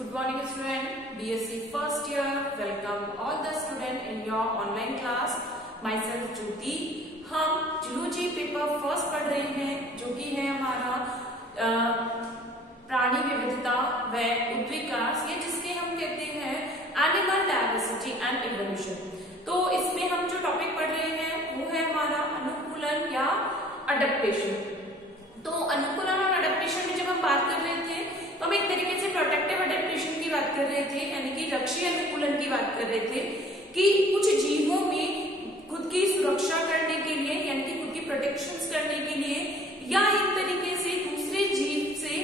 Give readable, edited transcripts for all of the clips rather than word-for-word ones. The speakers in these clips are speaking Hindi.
Good morning student, BSc first year. Welcome all the student in your online class. Myself Jyoti. हम जूलॉजी पेपर फर्स्ट पढ़ रहे हैं जो कि है हमारा प्राणी विविधता व उद्विकास, ये जिसके हम कहते हैं एनिमल डायवर्सिटी एंड इवोल्यूशन। तो इसमें हम जो टॉपिक पढ़ रहे हैं वो है हमारा अनुकूलन या अडेप्टेशन। तो अनुकूलन और अडेप्टेशन में जब हम बात कर रहे थे तो हम एक तरीके से प्रोटेक्टिव अडेप्टेशन की बात कर रहे थे, यानी कि रक्षी अनुकूलन की बात कर रहे थे कि कुछ जीवों में खुद की सुरक्षा करने के लिए, यानी कि खुद की प्रोटेक्शन करने के लिए या एक तरीके से दूसरे जीव से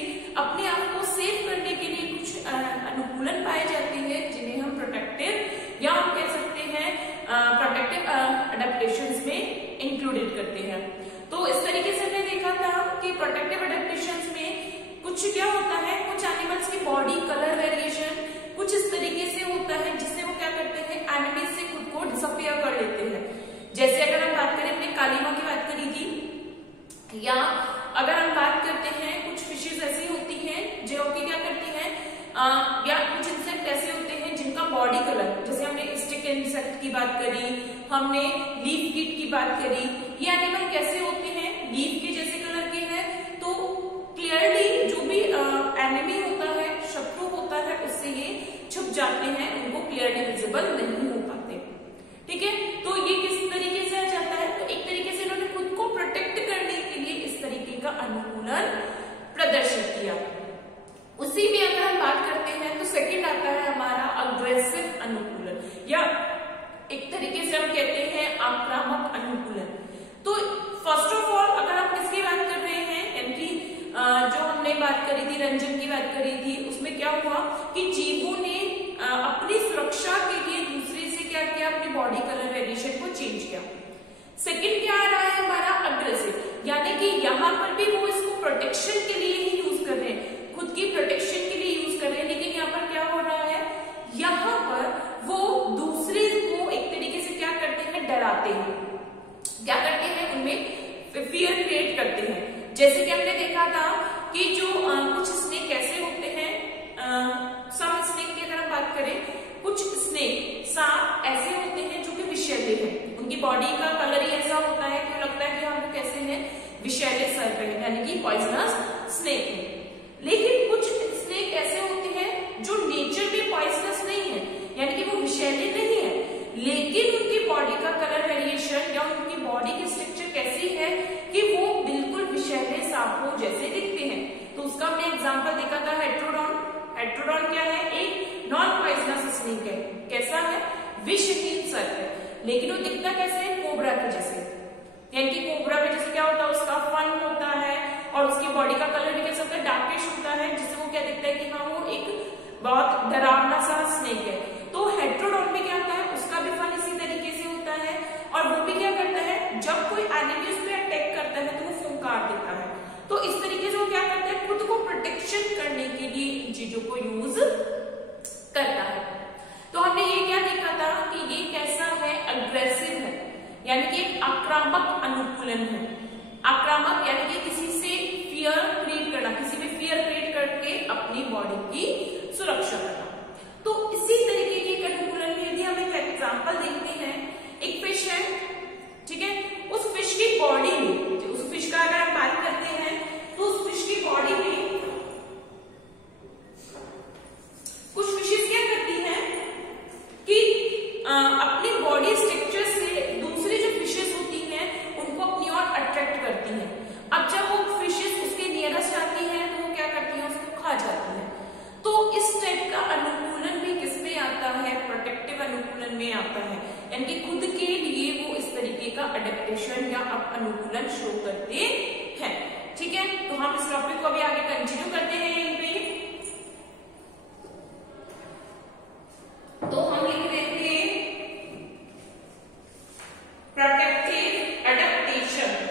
अपने आप को सेव करने के लिए कुछ अनुकूलन पाए जाते हैं जिन्हें हम प्रोटेक्टिव या हम कह सकते हैं प्रोटेक्टिव अडेप्टेशंस में इंक्लूडेड करते हैं। तो इस तरीके से हमने देखा था कि प्रोटेक्टिव अडेप्टेशंस में कुछ क्या होता है, कुछ एनिमल्स की बॉडी कलर वेरिएशन कुछ इस तरीके से होता है जिससे वो क्या करते हैं, एनिमल्स से खुद को डिसअपियर कर लेते हैं। जैसे अगर हम बात करें, हमने कालीमा की बात करी थी, या अगर हम बात करते हैं कुछ फिशेज ऐसी होती हैं जो कि क्या करती हैं, या कुछ इंसेक्ट ऐसे होते हैं जिनका बॉडी कलर, जैसे हमने स्टिक इंसेक्ट की बात करी, हमने लीफ कीट की बात करी, ये एनिमल कैसे होते हैं, लीफ के जैसे कलर के हैं। तो क्लियरली जो भी एनिमी होता है, शत्रु होता है, उससे ये छुप जाते हैं, उनको क्लियरली विजिबल नहीं हो पाते। ठीक है, तो ये किस तरीके से आ जाता है, तो एक तरीके से इन्होंने खुद को प्रोटेक्ट करने के लिए इस तरीके का अनुकूलन प्रदर्शित किया। उसी में अगर हम बात करते हैं तो सेकंड आता है हमारा अग्रेसिव अनुकूलन, या एक तरीके से हम कहते हैं आक्रामक अनुकूलन। तो फर्स्ट ऑफ ऑल अगर हम किसकी बात कर रहे हैं, यानी जो हमने बात करी थी, रंजन की बात करी थी, उसमें क्या हुआ कि जीवों ने अपनी सुरक्षा के लिए दूसरे से क्या किया, अपनी बॉडी कलर वेरिएशन को चेंज किया। सेकंड क्या आ रहा है हमारा अग्रेसिव, यानी कि यहाँ पर भी वो इसको प्रोटेक्शन के लिए ही यूज कर रहे हैं, खुद की प्रोटेक्शन के लिए यूज कर रहे हैं, लेकिन यहाँ पर क्या हो रहा है, यहाँ पर वो दूसरे को एक तरीके से क्या करते हैं, डराते हैं, क्या करते हैं, उनमें फियर क्रिएट करते हैं। जैसे कि हमने देखा था कि जो कुछ स्नेक ऐसे होते हैं, सम स्नेक की अगर हम बात करें, कुछ स्नेक सांप ऐसे होते हैं जो कि विषैले हैं, उनकी बॉडी का कलर ही ऐसा होता है कि लगता है कि हम कैसे हैं, विषैले सर्पेंट, यानी कि पॉइजनस स्नेक है। लेकिन कुछ स्नेक ऐसे होते हैं जो नेचर में पॉइजनस नहीं है, यानी कि वो विषैले नहीं है, लेकिन उनकी बॉडी का कलर वेरिएशन या उनकी बॉडी की स्ट्रक्चर कैसी है कि वो बिल्कुल विषैले सांपों जैसे दिखते हैं। तो उसका हमने एग्जांपल देखा था हेट्रोडॉन। हेट्रोडॉन क्या है, एक नॉन पॉइजनस स्नेक है, कैसा है, विषहीन सर्प है, लेकिन वो दिखता कैसे है, कोबरा के जैसे, यानी कि कोबरा में जैसे क्या होता है, उसका फन होता है और उसकी बॉडी का कलर भी कैसा होता है, डार्किश होता है, जिससे वो क्या दिखता है कि हाँ वो एक बहुत डरावना सा स्नेक है। तो हेट्रोडॉन में क्या होता है, उसका भी फन इसी तरीके से होता है, और वो भी क्या करता है, जब कोई एनिमी उस पर अटैक करता है तो वो फुंकार देता है। तो इस तरीके से वो क्या करता है, खुद को प्रोटेक्शन करने के लिए इन चीजों को यूज करता है। तो हमने ये क्या देखा था कि ये कैसा है, अग्रेसिव है, यानी कि एक आक्रामक अनुकूलन है। आक्रामक यानी कि किसी से फियर क्रिएट करना, किसी में फियर क्रिएट करके अपनी बॉडी की सुरक्षा करना। तो इसी तरीके के अनुकूलन के लिए हम एक एग्जांपल देखते हैं। एक फिश है, ठीक है, उस फिश की बॉडी में, उस फिश का अगर हम बात करते हैं तो उस फिश की बॉडी में कुछ फिशेस क्या करती हैं कि अपनी बॉडी स्ट्रक्चर से दूसरी जो फिशेस होती हैं उनको अपनी ओर अट्रैक्ट करती हैं। अब जब वो फिशेस उसके नियरेस्ट आती हैं तो वो क्या करती हैं, उसको खा जाती हैं। तो इस टाइप का अनुकूलन भी किसमें आता है, प्रोटेक्टिव अनुकूलन में आता है, यानी कि खुद के लिए वो इस तरीके का अडेप्टेशन या अनुकूलन शो करते हैं। ठीक है, तो हम इस टॉपिक को अभी आगे कंटिन्यू करते हैं। यहीं पे तो हम लिख देंगे protective adaptation.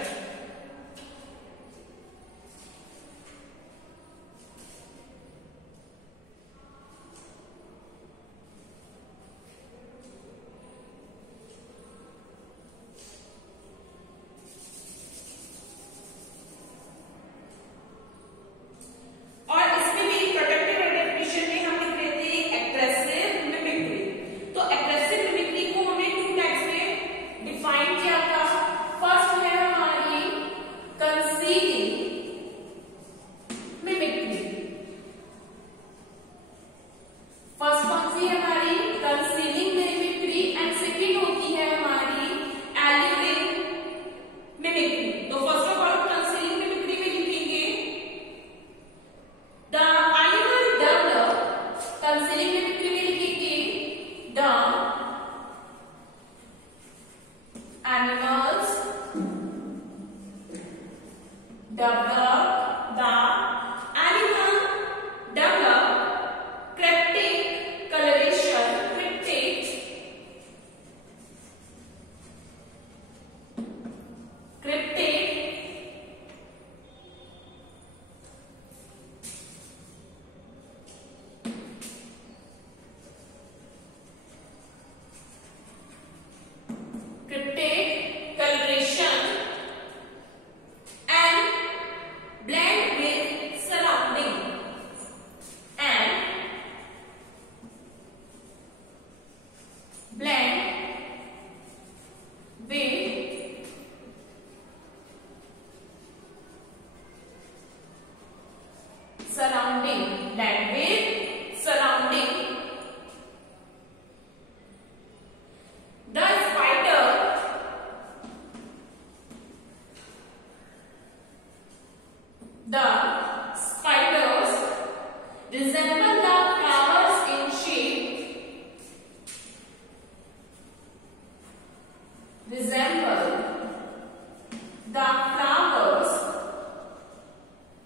The spiders resemble the flowers in shape. Resemble the flowers.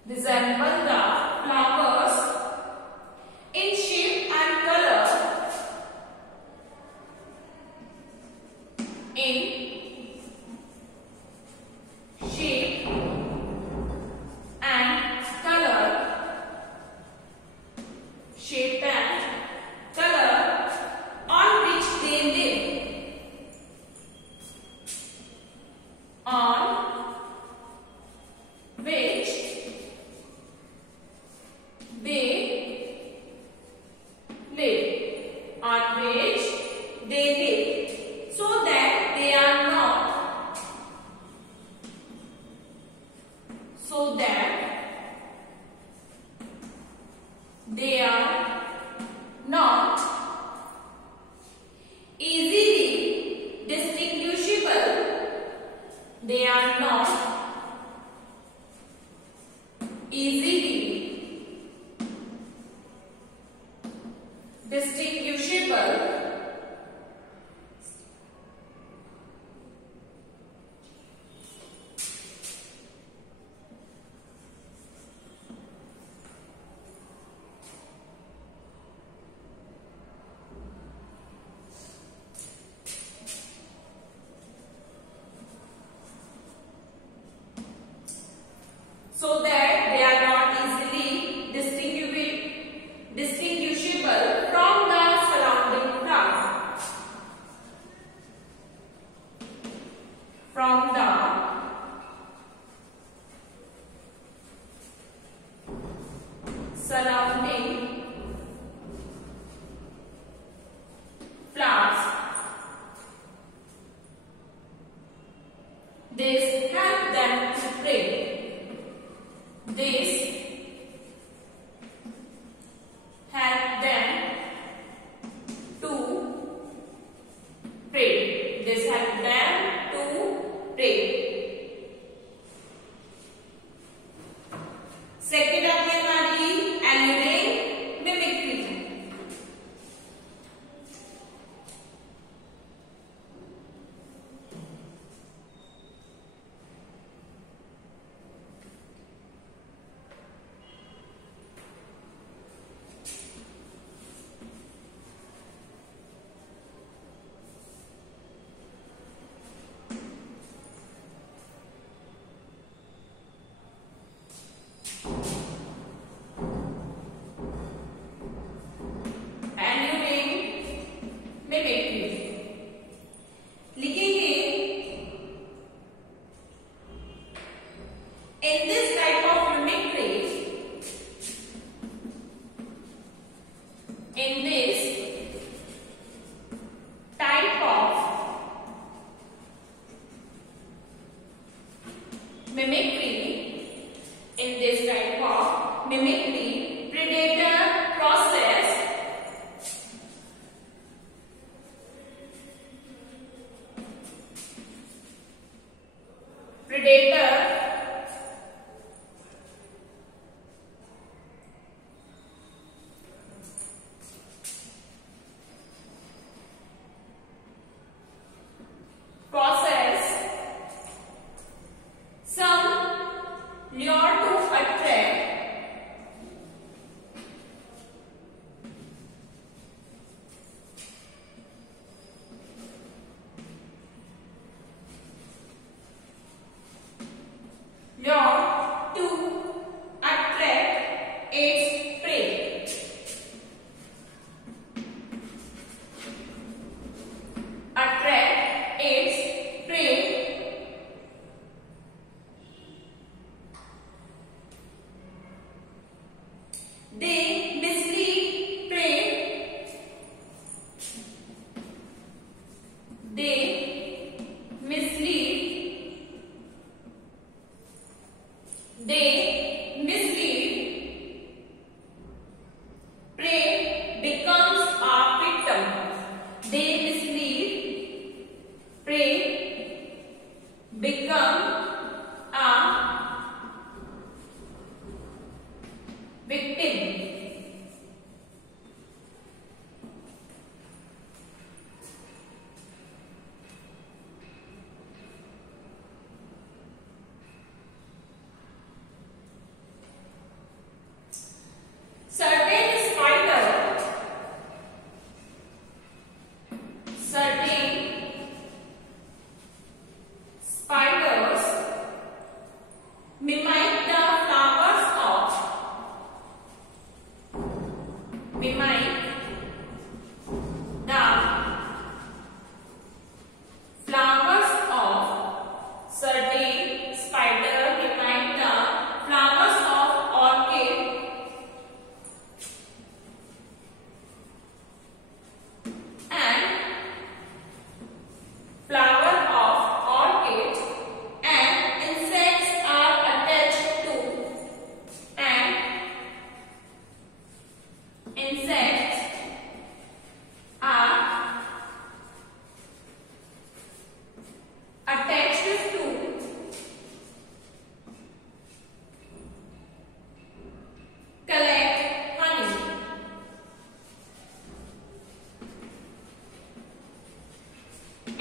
Resemble the flowers in shape and color. In shape and color. Shape and color on which they live. On which they live. On which they live. So that they are not. So that they are not easily distinguishable. They are not easily distinguishable. So that they are not easily distinguishable from the surrounding crowd. From the surrounding flowers. This helps them to prey. This help them to pray. This help them to pray. Second आपकी हमारी एल्यूमिंग mimicry. In this type of mimicry, in this type of mimicry, in this type of mimicry, predator process some lure to attract its prey. Attract its prey. They mislead prey. They mislead. They mislead. Prey becomes a victim. They mislead. Prey become a victim,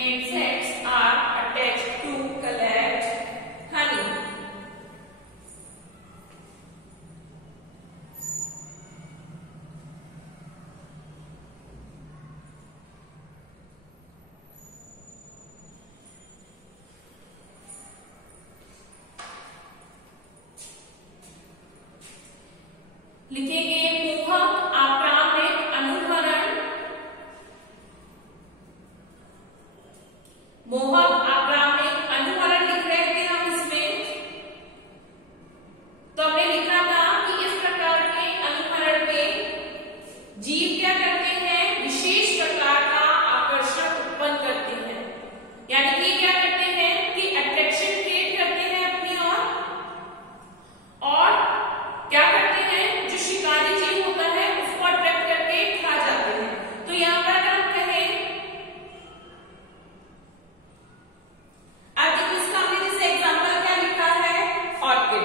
insects are attached to collect honey. लिखेंगे मोहक आक्रामक अनुकरण, मोहक आक्रामक अनुकरण लिख रहे थे हम इसमें। तो हमने लिखा था कि इस प्रकार के अनुकरण में जीव क्या करते हैं, विशेष प्रकार का आकर्षण उत्पन्न करते हैं, यानी कि क्या करते हैं कि अट्रैक्शन क्रिएट करते हैं अपनी ओर, और क्या करते हैं, जो शिकारी जीव होता है उसको अट्रैक्ट करके खा जाते हैं। तो यहाँ पर अगर हम कहें, आज इसका हमने जैसे एग्जांपल क्या लिखा है, ऑर्किड।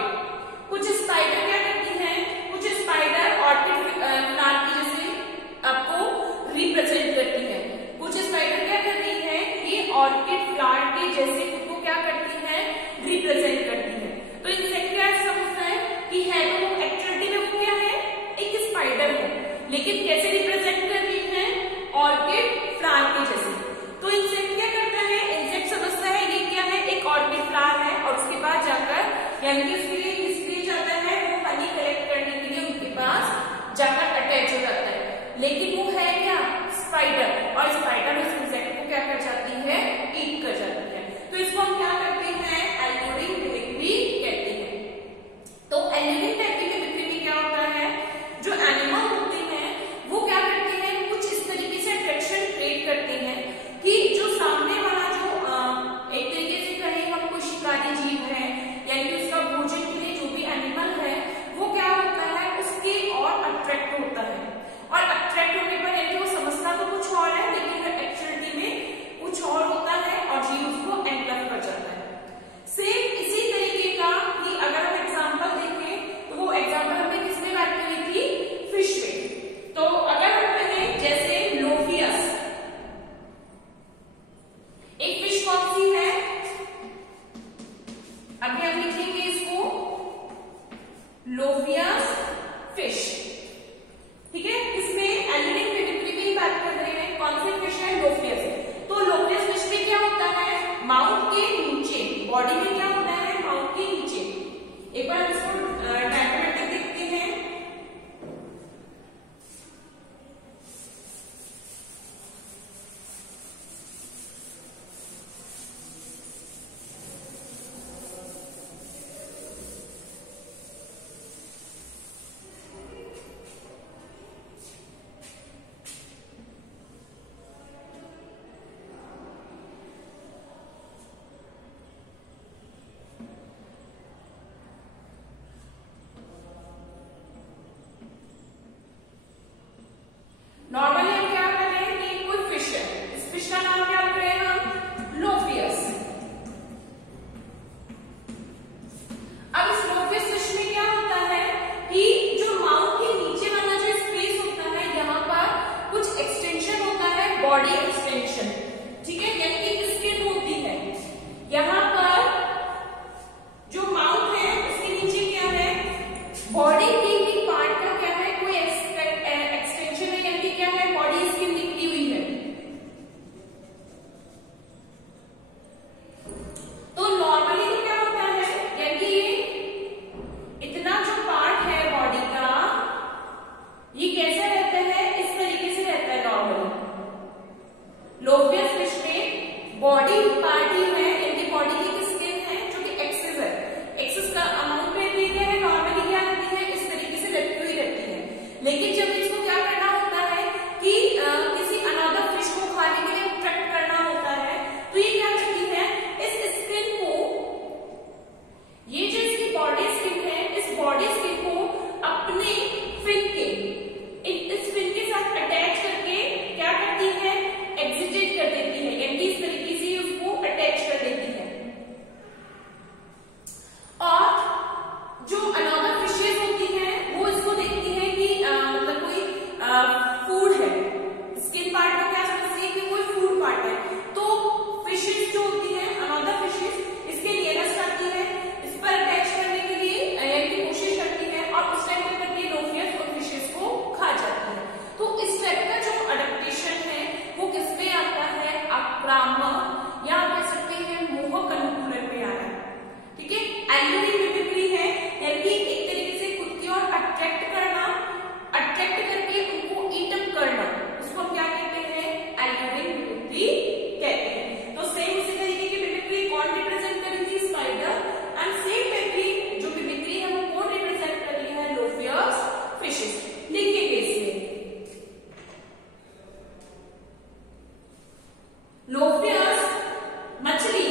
कुछ स्पाइडर क्या करती हैं, कुछ स्पाइडर ऑर्किड फ्लावर की जैसे आपको रिप्रेजेंट करती है। कुछ स्पाइडर क्या कर रही है, ये ऑर्किड फ्लावर के जैसे खुद को क्या करती है, रिप्रेजेंट करती है। तो इनसे क्या समझता है कि है तो एक्चुअली में वो क्या है, एक स्पाइडर है, लेकिन कैसे रिप्रेजेंट कर रही है, ऑर्किड फ्लावर के जैसे। तो इंसेक्ट क्या करता है, इंसेक्ट समझता है ये क्या है, एक ऑर्किड फ्लावर है, और उसके बाद जाकर यानी कि उसके लिए किसके जाता है, वो हनी कलेक्ट करने के लिए उनके पास जाकर अटैच हो जाता है। लेकिन वो है क्या, स्पाइडर, और स्पाइडर उस इंसेक्ट को क्या कर जाती है, ईट कर जाती है। तो इसको हम क्या करते हैं, एल्यूरिंग मिमिक्री कहते हैं। तो एल्यूरिंग टेक्निक में मिमिक्री में क्या होता है, जो एनिमल होते हैं वो क्या करते हैं, कुछ इस तरीके से अट्रैक्शन क्रिएट करते हैं कि जो सामने वाला जो एक तरीके से कहें हम कोई शिकारी जीव है, यानी कि उसका भोजन के लिए जो भी एनिमल है वो क्या होता है, उसके और अट्रैक्ट होता है, और अट्रैक्ट होने पर यानी वो समझता तो कुछ और है लेकिन एक्चुअली में कुछ और होता है, और जीव उसको एनकलव कर जाता है। सेम इसी तरीके का कि अगर हम एग्जांपल देखें तो वो एग्जांपल हमने किसमें बात करी थी, फिश में। तो अगर हम कहें जैसे लोफियस, एक फिश कौन सी है, अभी हम लिखेंगे इसको लोफियस फिश, ठीक है। इसमें एल्यूरिंग मिमिक्री की बात कर रहे हैं, कौन सी फिश है, लोफियस। तो लोफियस फिश में क्या होता है, माउथ के नीचे, बॉडी में क्या होता है, माउथ के नीचे। एक बार इसको डायग्रामेटिक देखते हैं। बॉडी के ही पार्ट का क्या है, कोई एक्सटेंशन है, यानी क्या है, बॉडी इसकी निकली हुई है। तो नॉर्मली क्या होता है, यानी ये इतना जो पार्ट है बॉडी का, ये कैसा रहता है, इस तरीके से रहता है नॉर्मली। लोबियस फिश में बॉडी पार्ट ही है, यानी बॉडी की स्किन है जो कि एक्सेस है, एक्सेस का अमाउंट में भी है, नॉर्मली क्या रहती है, इस तरीके से लटकी हुई रहती है। लेकिन जब इसको क्या करना होता है कि किसी अनदर फिश को खाने के लिए अट्रैक्ट करना होता है, तो ये क्या करती है, इस स्किन को, ये जो इसकी बॉडी स्किन है, इस बॉडी स्किन को अपने फिन के, इस फिन के साथ अटैच करके क्या करती है, एग्जिटेट कर देती है, यानी इस तरीके से उसको अटैच कर देती है। और जो अनदर फिशेज होती हैं वो इसको देखती है कि मतलब कोई फूड है, स्किन पार्ट को क्या समझती है कि कोई फूड पार्ट है, तो फिशेज जो होती है, अनदर फिशेज इसके नियरेस्ट आती है, इस पर अटैच करने के लिए यानी कोशिश करती है, और उस टाइम पर करती है लोफियस उन फिशेज को खा जाती है। तो इस टाइप का जो अडेप्टेशन है वो किसमें आता है, आक्रामक या कह सकते हैं मोहक अनुकूलन में आ रहा है। ठीक है, एल्यूरी मिमिक्री है, यानी एक तरीके से खुद की ओर अट्रैक्ट करना, अट्रैक्ट करके उनको ईट अप करना, उसको हम क्या कहते हैं, एल्यूरी मिमिक्री कहते हैं। तो सेम इसी तरीके की मिमिक्री कौन रिप्रेजेंट कर रही थी, स्पाइडर, एंड सेम मिमिक्री जो मिमिक्री है वो कौन रिप्रेजेंट कर रही है, लोफियस फिशेस। लिखिए इसमें, लोफियस मछली,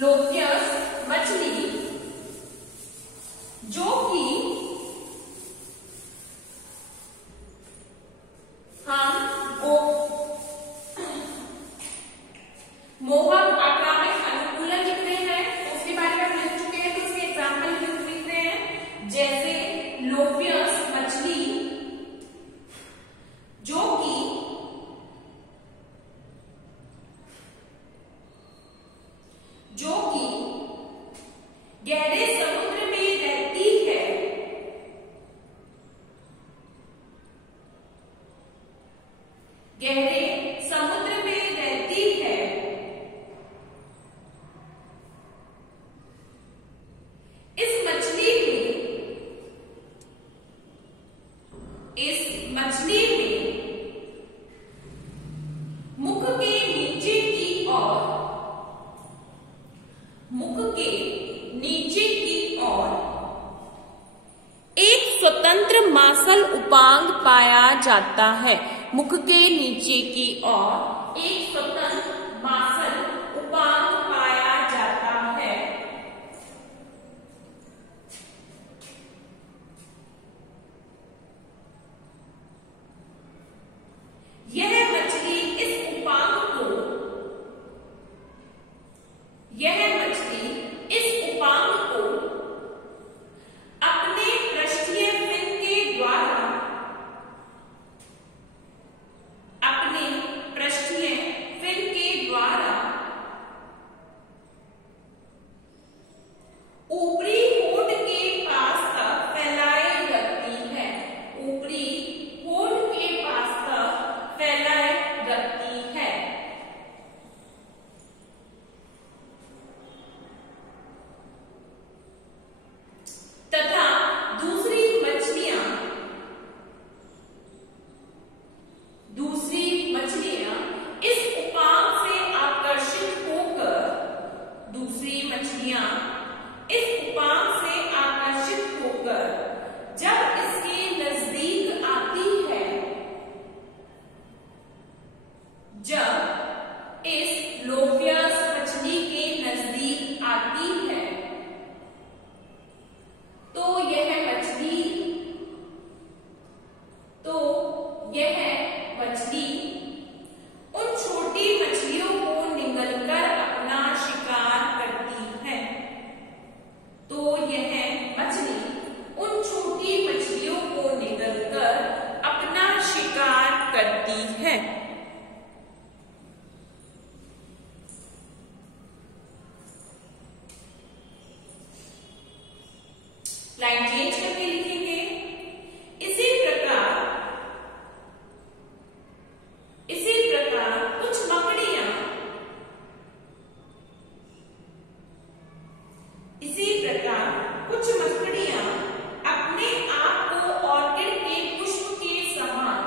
लोफियस मछली जो कि हम मोहक आक्रामक अनुकूलन लिख रहे हैं, तो उसके बारे में हम लिख चुके हैं, तो उसके एग्जाम्पल लिख रहे हैं, जैसे लोफियस मछली जो कि गहरे समुद्र में रहती है, गहरे समुद्र में रहती है, इस मछली में मुख के नीचे की ओर, मुख के नीचे की ओर एक स्वतंत्र मांसल उपांग पाया जाता है। मुख के नीचे की ओर एक स्वतंत्र मांसल उपांग पाया जाता है। यह मछली इस उपांग को, यह मछली इस उपांग को अपने पृष्ठीय फिन के द्वारा, अपने पृष्ठीय फिन के द्वारा कुछ मकड़ियां अपने आप को ऑर्किड के पुष्प के समान,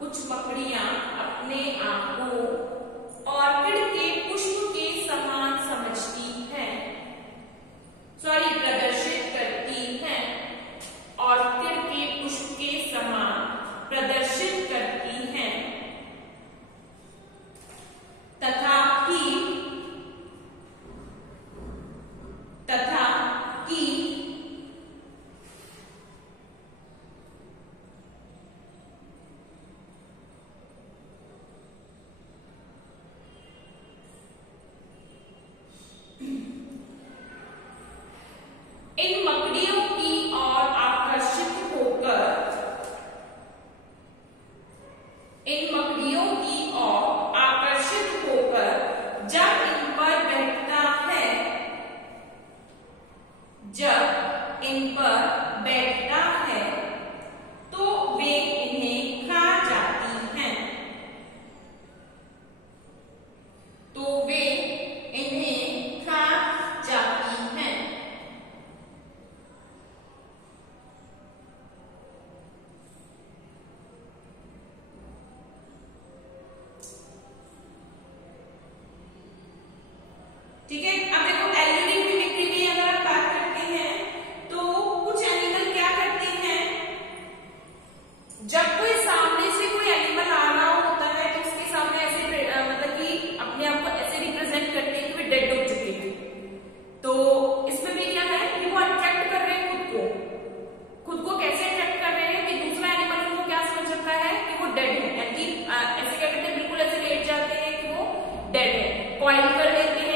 कुछ मकड़ियां अपने आप को ऑर्किड के पुष्प के समान समझती हैं, सॉरी प्रदर्शित करती हैं, ऑर्किड के पुष्प के समान प्रदर्शित करती हैं, तथापि इन मकड़ियों की ओर आकर्षित होकर, इन मकड़ियों की ओर आकर्षित होकर जब इन पर बैठता है, जब इन पर बैठता है तो वे इन्हें खा जाती हैं, तो वे इन्हें खा जाती हैं। ठीक है, अब देखो एल्यूडिंग मिमिक्री में अगर आप बात करते हैं तो कुछ एनिमल क्या करते हैं, जब कोई सामने से कोई एनिमल आ रहा होता है तो उसके सामने ऐसे मतलब कि अपने आप को ऐसे रिप्रेजेंट करते हैं कि वे डेड हो चुके हैं। तो इसमें भी क्या है कि वो अट्रैक्ट कर रहे हैं खुद को कैसे अट्रैक्ट कर रहे हैं कि दूसरा एनिमल उनको क्या समझ रखा है कि वो डेड है, यानी ऐसे क्या करते हैं, बिल्कुल ऐसे लेट जाते हैं कि वो डेड है, कॉइल कर लेते हैं,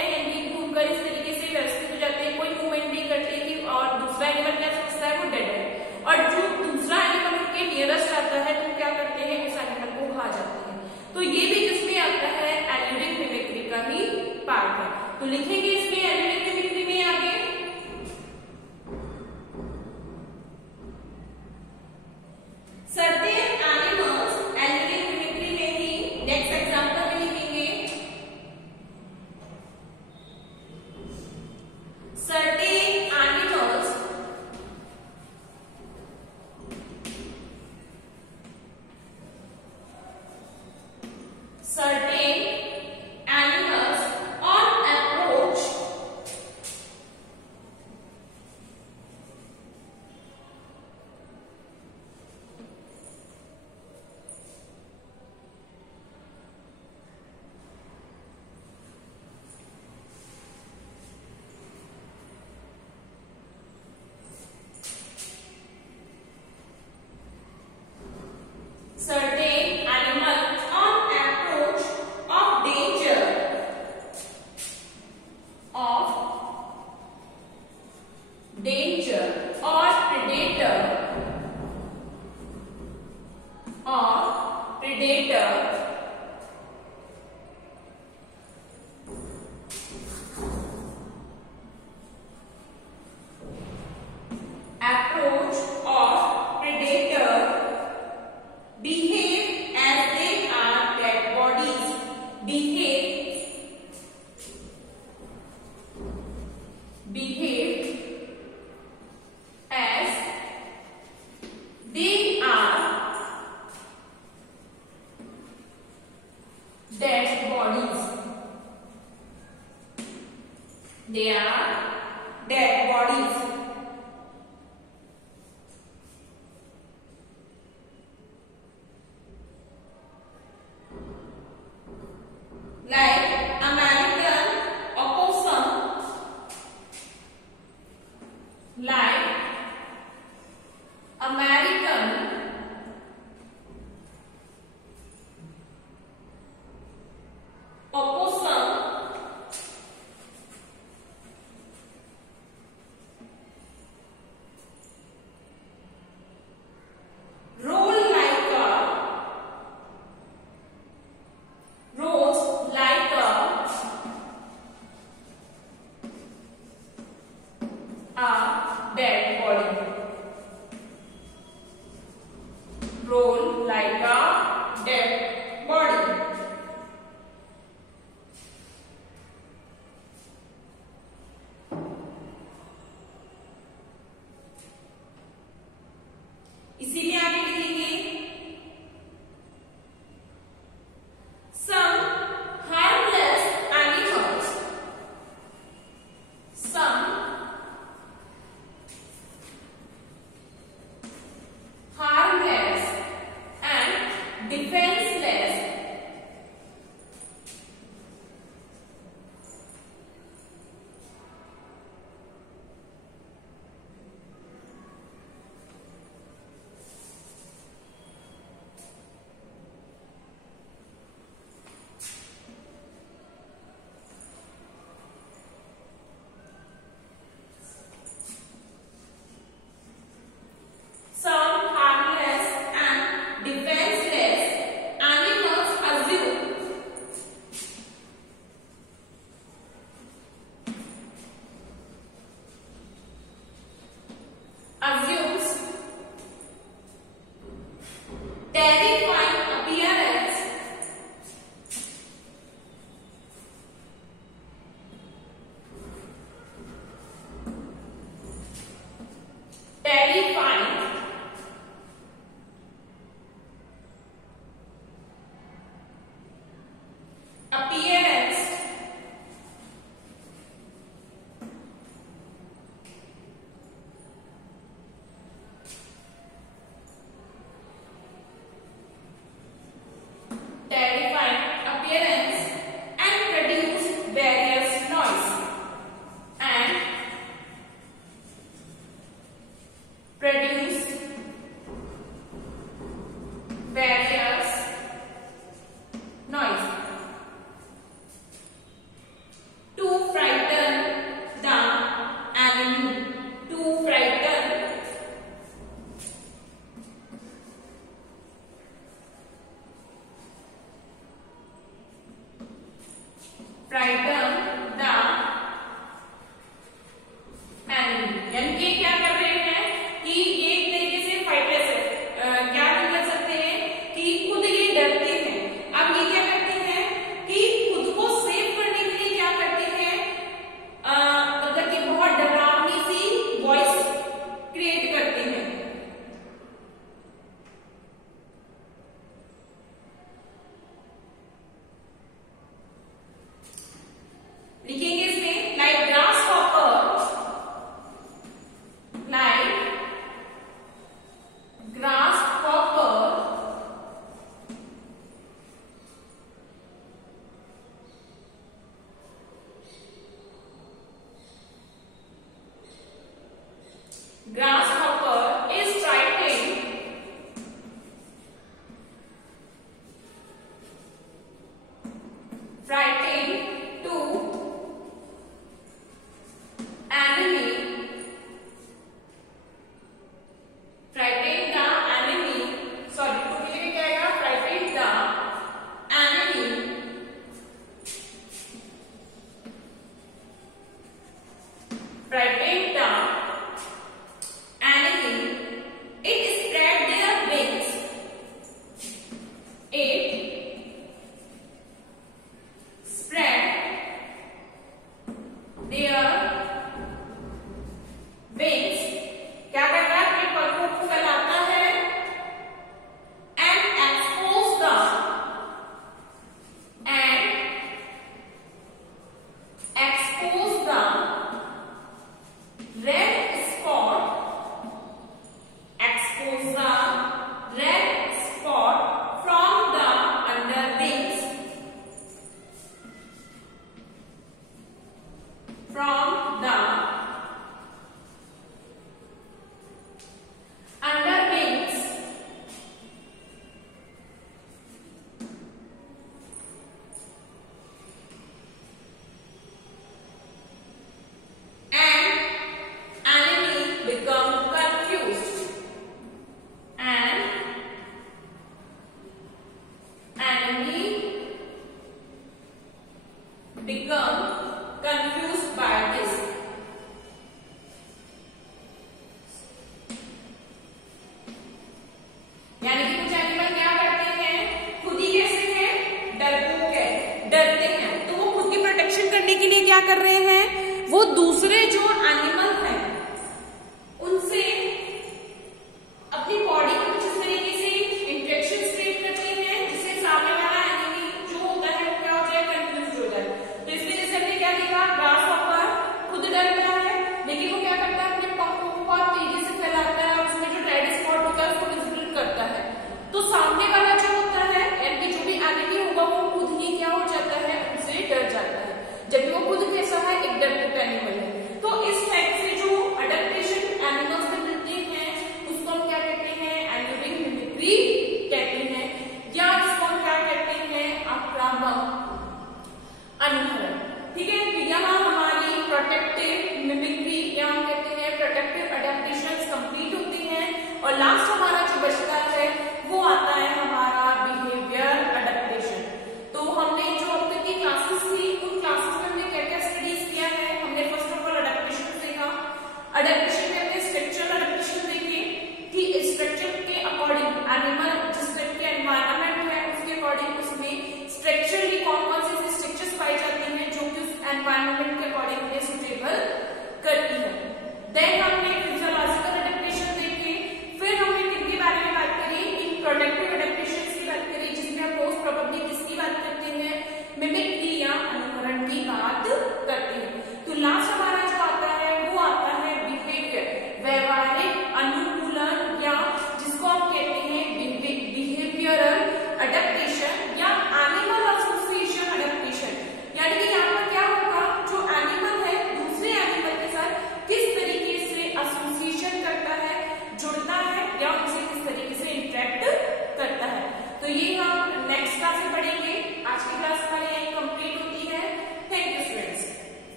इस तरीके से व्यवस्थित हो जाते हैं, कोई मूवमेंट नहीं करते कि, और दूसरा एनिमल क्या समझता है वो डेड है, और जो दूसरा एनिमल उनके नियरेस्ट आता है तो क्या करते हैं, उस एनिमल को खा जाते हैं। तो ये भी किसमें आता है, एल्यूडिंग मिमिक्री का ही पार्ट है। तो लिखेंगे इसमें एल्यूडिंग मिमिक्री में आगे सर्टेन एनिमल्स, एल्यूडिंग मिमिक्री में ही नेक्स्ट एग्जांपल में लिखेंगे certain animals on approach They are dead bodies. Like American opossum, like American opossum, dead body. Roll like a dead body. produce various noise to frighten the enemy, to frighten the enemy। यानी कि क्या कर रहे हैं कि ये एक तरीके से फाइटर्स है, क्या कर सकते हैं कि खुद ये डरते हैं। अब ये क्या करते हैं कि खुद को सेव करने के लिए क्या करते हैं, मतलब कि बहुत डरावनी सी वॉइस क्रिएट करते हैं। लिखेंगे इसमें like grass hopper, like grass hopper grasshopper is frightened to enemy, frighten the enemy, sorry तो ये क्या आएगा, frighten the enemy, frighten the enemy, it spread their wings, it spread their wings, क्या करता है, अपने पंखों को फैलाता है, and expose the red spot, expose the red spot from the under wings, from the under wings, and enemy become confused, and enemy become confused by this। यानी कि कुछ एनिमल क्या करते हैं, खुद ही कैसे हैं, डरपोक है, डरते हैं, तो वो खुद की प्रोटेक्शन करने के लिए क्या कर रहे हैं, वो दूसरे जो एनिमल हैं उनसे अपनी बॉडी को कुछ इस तरीके से इंट्रैक्शन क्रिएट करते हैं जिससे सामने वाला एनिमी जो होता है वो क्या हो जाए, कंफ्यूज हो जाए। तो इसमें जैसे हमने क्या देखा, ग्रासहॉपर खुद डर गया है लेकिन वो क्या करता है, अपने पंखों को बहुत तेजी से फैलाता है, उसमें जो रेड स्पॉट होता है उसको विजिबल करता है। तो सामने वाला जो होता है यानी जो भी एनिमी होगा वो खुद ही क्या हो जाता है, उनसे डर जाता है, जबकि वो खुद कैसा है, एक डरपोक एनिमल है। तो इस टाइप से जो अडेप्टेशन एनिमल्स में मिलते हैं उसको हम क्या कहते हैं, एल्यूरिंग मिमिक्री कहते हैं, या इसको हम क्या कहते हैं, आक्रामक अनुकरण। ठीक है, तो यहाँ हमारी प्रोटेक्टिव मिमिक्री या हम कहते हैं प्रोटेक्टिव अडेप्टेशंस कंप्लीट होती हैं, और लास्ट हमारा जो बचता है वो आता है हमारा बिहेवियर अडेप्टेशन। तो हमने जो अब तक की क्लासेस थी उन क्लासेस में हमने क्या क्या स्टडीज किया है, हमने फर्स्ट ऑफ ऑल अडेप्टेशन देखा, अडेप्टेशन